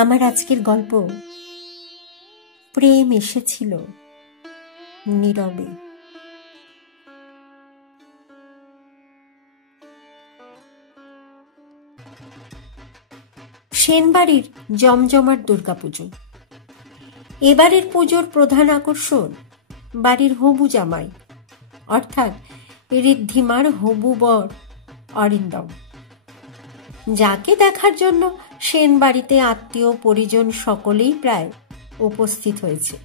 আমার আজকের গল্প প্রেম এসেছিল নীরবে। সেনবাড়ির জমজমাট দুর্গাপুজো। এবারের পুজোর প্রধান আকর্ষণ বাড়ির হবু জামাই অর্থাৎ ঋদ্ধিমার হবু বর অরিন্দম, যাকে দেখার জন্য সেনবাড়িতে আত্মীয় পরিজন সকলেই প্রায় উপস্থিত হয়েছে।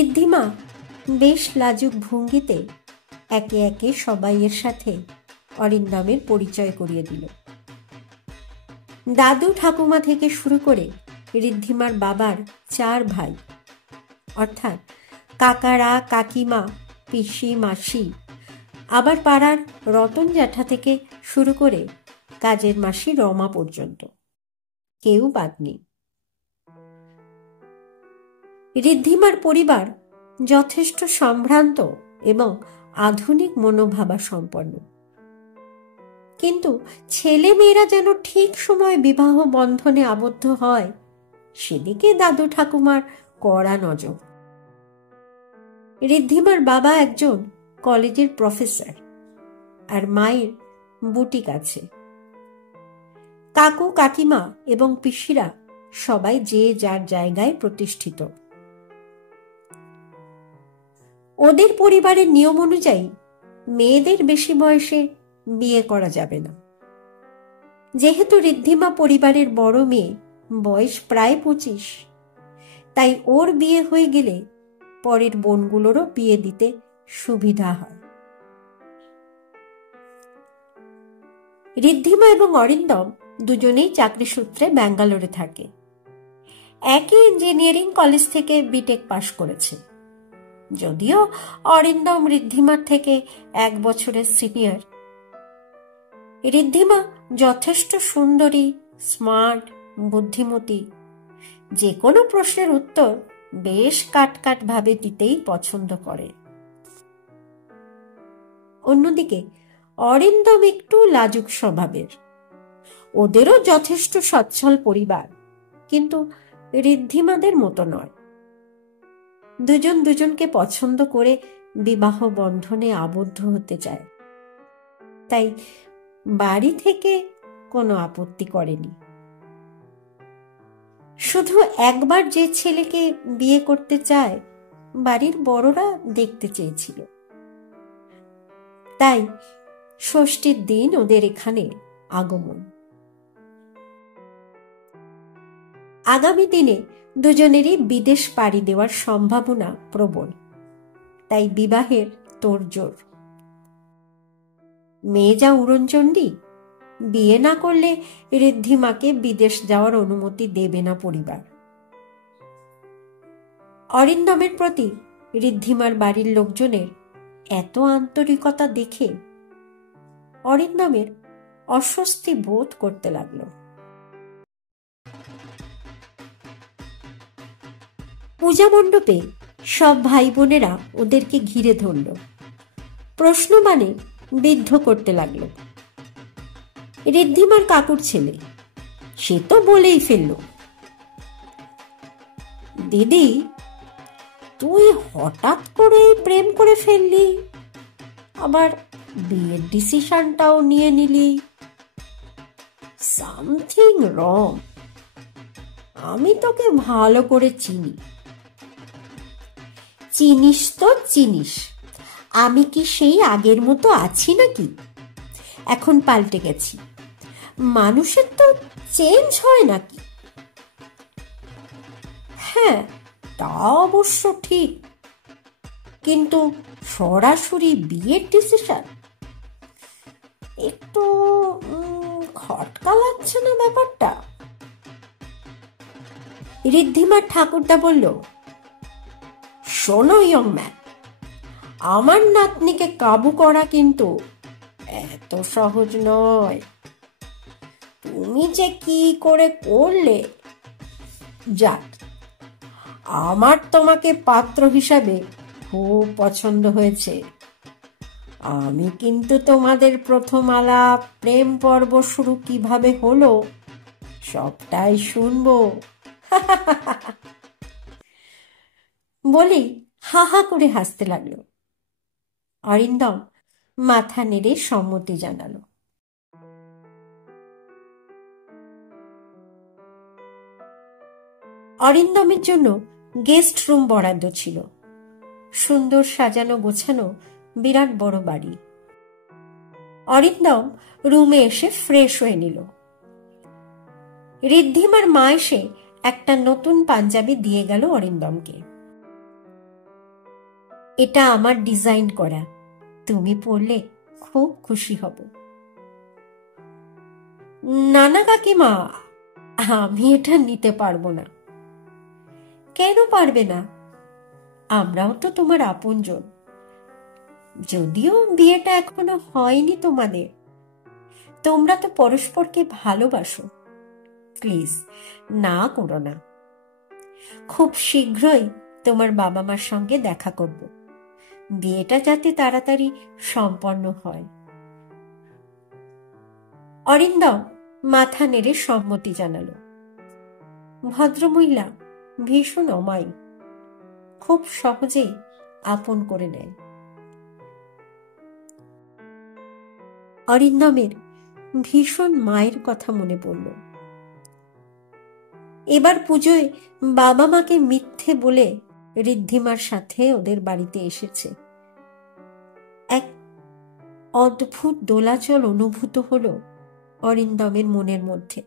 ঋদ্ধিমা বেশ লাজুক ভঙ্গিতে একে একে সবাইয়ের সাথে অরিন্দমের পরিচয় করিয়ে দিল। দাদু ঠাকুমা থেকে শুরু করে ঋদ্ধিমার বাবার 4 ভাই অর্থাৎ কাকারা, কাকিমা, পিসি, মাসি, আবার পাড়ার রতন জ্যাঠা থেকে শুরু করে কাজের মাসি রমা পর্যন্ত কেউ বাদ নেই। ঋদ্ধিমার পরিবার যথেষ্ট সম্ভ্রান্ত এবং আধুনিক মনোভাবা সম্পন্ন, কিন্তু ছেলে মেয়েরা যেন ঠিক সময় বিবাহ বন্ধনে আবদ্ধ হয় সেদিকে দাদু ঠাকুমার কড়া নজর। ঋদ্ধিমার বাবা একজন কলেজের প্রফেসর আর মায়ের বুটিক আছে। কাকু, কাকিমা এবং পিসিরা সবাই যে যার জায়গায় প্রতিষ্ঠিত। ওদের পরিবারের নিয়ম অনুযায়ী মেয়েদের বেশি বয়সে বিয়ে করা যাবে না। যেহেতু ঋদ্ধিমা পরিবারের বড় মেয়ে, বয়স প্রায় 25, তাই ওর বিয়ে হয়ে গেলে পরের বোনগুলোরও বিয়ে দিতে সুবিধা হয়। ঋদ্ধিমা এবং অরিন্দম দুজনেই চাকরি সূত্রে ব্যাঙ্গালোরে থাকে। একই ইঞ্জিনিয়ারিং কলেজ থেকে বিটেক পাশ করেছে, যদিও অরিন্দম ঋদ্ধিমার থেকে 1 বছরের সিনিয়র। ঋদ্ধিমা যথেষ্ট সুন্দরী, স্মার্ট, বুদ্ধিমতী, যে কোনো প্রশ্নের উত্তর বেশ কাটকাট ভাবে দিতেই পছন্দ করে। অন্যদিকে অরিন্দম একটু লাজুক স্বভাবের। ওদেরও যথেষ্ট সচ্ছল পরিবার, কিন্তু ঋদ্ধিমাদের মতো নয়। দুজন দুজনকে পছন্দ করে বিবাহ বন্ধনে আবদ্ধ হতে চায়, তাই বাড়ি থেকে কোনো আপত্তি করেনি। শুধু একবার যে ছেলেকে বিয়ে করতে চায় বাড়ির বড়রা দেখতে চেয়েছিল, তাই ষষ্ঠীর দিন ওদের এখানে আগমন। আগামী দিনে দুজনেরই বিদেশ পাড়ি দেওয়ার সম্ভাবনা প্রবল, তাই বিবাহের তোড়জোড়। মেয়ে যা উড়নচণ্ডী, বিয়ে না করলে ঋদ্ধিমাকে বিদেশ যাওয়ার অনুমতি দেবে না পরিবার। অরিন্দমের প্রতি ঋদ্ধিমার বাড়ির লোকজনের এত আন্তরিকতা দেখে অরিন্দমের অস্বস্তি বোধ করতে লাগলো। পূজা মণ্ডপে সব ভাই বোনেরা ওদেরকে ঘিরে ধরল, প্রশ্ন মানে বিদ্ধ করতে লাগলো। ঋদ্ধিমার কাকুর ছেলে, সে তো বলেই ফেলল, দিদি তুই হঠাৎ করে প্রেম করে ফেললি, আবার বিয়ের ডিসিশনটাও নিয়ে নিলি, সামথিং রং। আমি তোকে ভালো করে চিনি। চিনিস তো চিনিস, আমি কি সেই আগের মতো আছি নাকি? এখন পাল্টে গেছি। মানুষের তো চেঞ্জ হয় নাকি? হ্যাঁ, তা অবশ্য ঠিক, কিন্তু সরাসরি বিয়ের ডিসিশন একটু খটকা লাগছে না ব্যাপারটা? ঋদ্ধিমার ঠাকুরদা বলল, শোনো ইয়ং ম্যান, আমার নাতনিকে কাবু করা কিন্তু এত সহজ নয়। তুমি যে কি করে করলে, যাক, আমার তোমাকে পাত্র হিসাবে খুব পছন্দ হয়েছে। আমি কিন্তু তোমাদের প্রথম আলাপ, প্রেম পর্ব শুরু কিভাবে হলো সবটাই শুনবো বলেই হা হা করে হাসতে লাগলো। অরিন্দম মাথা নেড়ে সম্মতি জানালো। অরিন্দমের জন্য গেস্ট রুম বরাদ্দ ছিল। সুন্দর সাজানো গোছানো বিরাট বড় বাড়ি। অরিন্দম রুমে এসে ফ্রেশ হয়ে নিল। ঋদ্ধিমার মা এসে একটা নতুন পাঞ্জাবি দিয়ে গেল অরিন্দমকে। এটা আমার ডিজাইন করা, তুমি পরলে খুব খুশি হব। না না কাকিমা, আমি এটা নিতে পারবো না। কেন পারবে না? আমরাও তো তোমার আপনজন। যদিও বিয়েটা এখনো হয়নি তোমাদের, তোমরা তো পরস্পরকে ভালোবাসো। প্লিজ না করো না। খুব শীঘ্রই তোমার বাবা মার সঙ্গে দেখা করব, বিয়েটা যাতে তাড়াতাড়ি সম্পন্ন হয়। অরিন্দম মাথা নেড়ে সম্মতি জানালো। ভদ্রমহিলা ভীষণ অমায়িক, খুব সহজেই আপন করে নেয়। অরিন্দমের ভীষণ মায়ের কথা মনে পড়ল। এবার পুজোয় বাবা মাকে মিথ্যে বলে ঋদ্ধিমার সাথে ওদের বাড়িতে এসেছে। এক অদ্ভুত দোলাচল অনুভূত হলো অরিন্দমের মনের মধ্যে।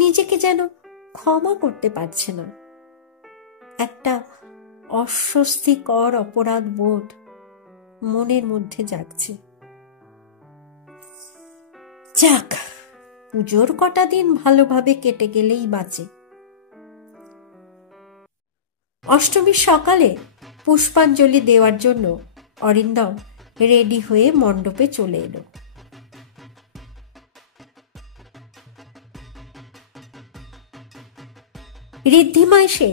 নিজেকে যেন ক্ষমা করতে পারছে না। একটা অস্বস্তিকর অপরাধ বোধ মনের মধ্যে জাগছে। যাক, পুজোর কটা দিন ভালোভাবে কেটে গেলেই বাঁচে। অষ্টমীর সকালে পুষ্পাঞ্জলি দেওয়ার জন্য অরিন্দম রেডি হয়ে মণ্ডপে চলে এলো। ঋদ্ধিমা এসে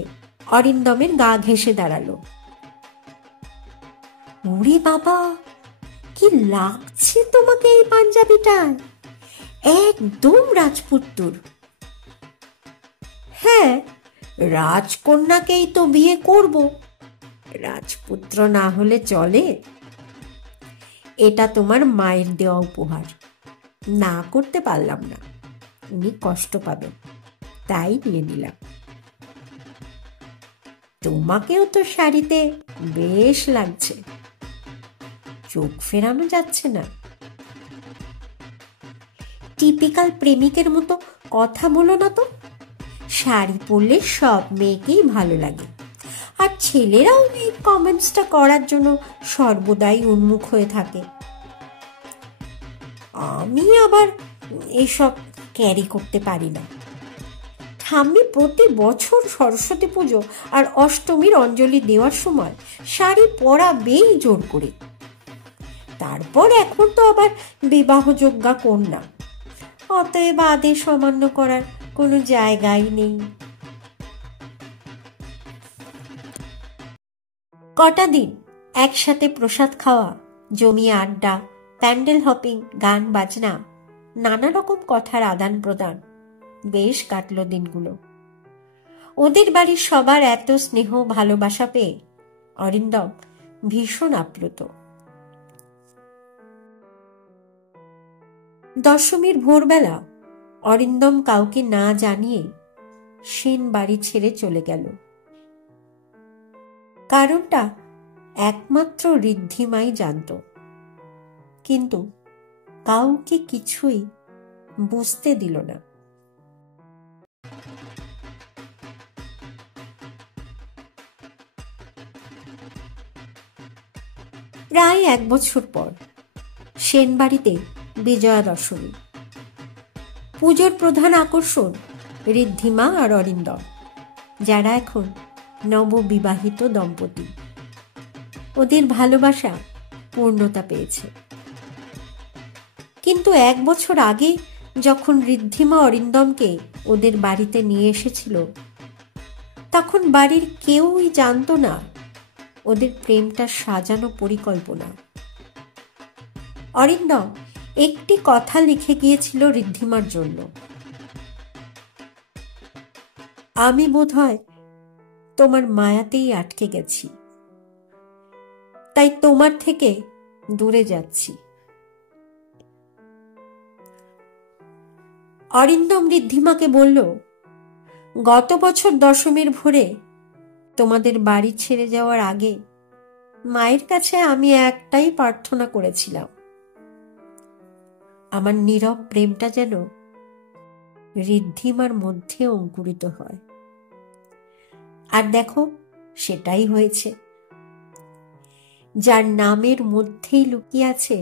অরিন্দমের গা ঘেঁষে দাঁড়ালো। ওরে বাবা, কি লাগছে তোমাকে এই পাঞ্জাবিটায়, একদম রাজপুত্তর। হ্যাঁ, রাজকন্যাকেই তো বিয়ে করব, রাজপুত্র না হলে চলে? এটা তোমার মায়ের দেওয়া উপহার, না করতে পারলাম না, উনি কষ্ট পাবেন, তাই নিয়ে নিলাম। তোমাকেও তো শাড়িতে বেশ লাগছে, চোখ ফেরানো যাচ্ছে না। টিপিক্যাল প্রেমিকের মতো কথা বলো না তো। শাড়ি পরলে সব মেয়েকেই ভালো লাগে, আর ছেলেরাও এই কমেন্টসটা করার জন্য সর্বদাই উন্মুখ হয়ে থাকে। আমি আবার এসব ক্যারি করতে পারি না। ঠাম্মি প্রতি বছর সরস্বতী পুজো আর অষ্টমীর অঞ্জলি দেওয়ার সময় শাড়ি পরাবেই জোর করে। তারপর এখন তো আবার বিবাহযোগ্যা কন্যা, অতএব আদেশ অমান্য করার কোনো জায়গাই নেই। কটা দিন একসাথে প্রসাদ খাওয়া, জমিয়ে আড্ডা, প্যান্ডেল হপিং, গান বাজনা, নানা রকম কথার আদান প্রদান, বেশ কাটলো দিনগুলো। ওদের বাড়ির সবার এত স্নেহ ভালোবাসা পেয়ে অরিন্দম ভীষণ আপ্লুত। দশমীর ভোরবেলা অরিন্দম কাউকে না জানিয়ে সেন বাড়ি ছেড়ে চলে গেল। কারণটা একমাত্র ঋদ্ধিমাই জানত, কিন্তু কাউকে কিছুই বুঝতে দিল না। প্রায় 1 বছর পর সেন বাড়িতে বিজয়া দশমী। পুজোর প্রধান আকর্ষণ ঋদ্ধিমা আর অরিন্দম, যারা এখন নববিবাহিত দম্পতি। ওদের ভালোবাসা পূর্ণতা পেয়েছে। কিন্তু 1 বছর আগে যখন ঋদ্ধিমা অরিন্দমকে ওদের বাড়িতে নিয়ে এসেছিল, তখন বাড়ির কেউই জানতো না ওদের প্রেমটা সাজানো পরিকল্পনা। অরিন্দম একটি কথা লিখে গিয়েছিল ঋদ্ধিমার জন্য, আমি বোধহয় তোমার মায়াতেই আটকে গেছি, তাই তোমার থেকে দূরে যাচ্ছি। অরিন্দম ঋদ্ধিমাকে বলল, গত বছর দশমীর ভোরে তোমাদের বাড়ি ছেড়ে যাওয়ার আগে মায়ের কাছে আমি একটাই প্রার্থনা করেছিলাম, আমার নীরব প্রেমটা যেন ঋদ্ধিমার মধ্যে অঙ্কুরিত হয়। আর দেখো, সেটাই হয়েছে। যার নামের মধ্যেই লুকিয়ে আছে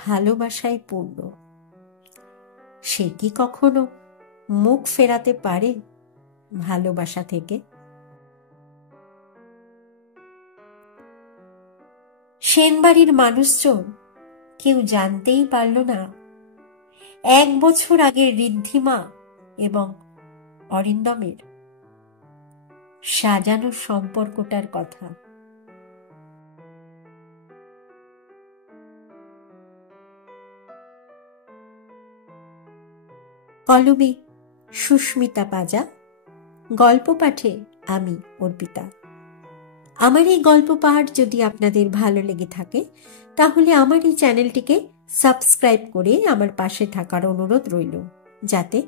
ভালোবাসায় পূর্ণ, সে কি কখনো মুখ ফেরাতে পারে ভালোবাসা থেকে? সেনবাড়ির মানুষজন কেউ জানতেই পারল না 1 বছর আগের ঋদ্ধিমা এবং অরিন্দমের সাজানো সম্পর্কটার কথা। কলমে সুস্মিতা পাজা, গল্প পাঠে আমি অর্পিতা। আমার এই গল্প পাঠ যদি আপনাদের ভালো লেগে থাকে তাহলে আমার এই চ্যানেলটিকে সাবস্ক্রাইব করে আমার পাশে থাকার অনুরোধ রইল, যাতে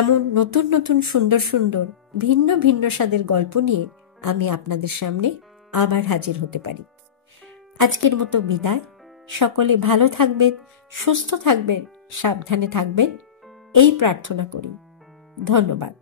এমন নতুন নতুন সুন্দর সুন্দর ভিন্ন ভিন্ন স্বাদের গল্প নিয়ে আমি আপনাদের সামনে আবার হাজির হতে পারি। আজকের মতো বিদায়। সকলে ভালো থাকবেন, সুস্থ থাকবেন, সাবধানে থাকবেন, এই প্রার্থনা করি। ধন্যবাদ।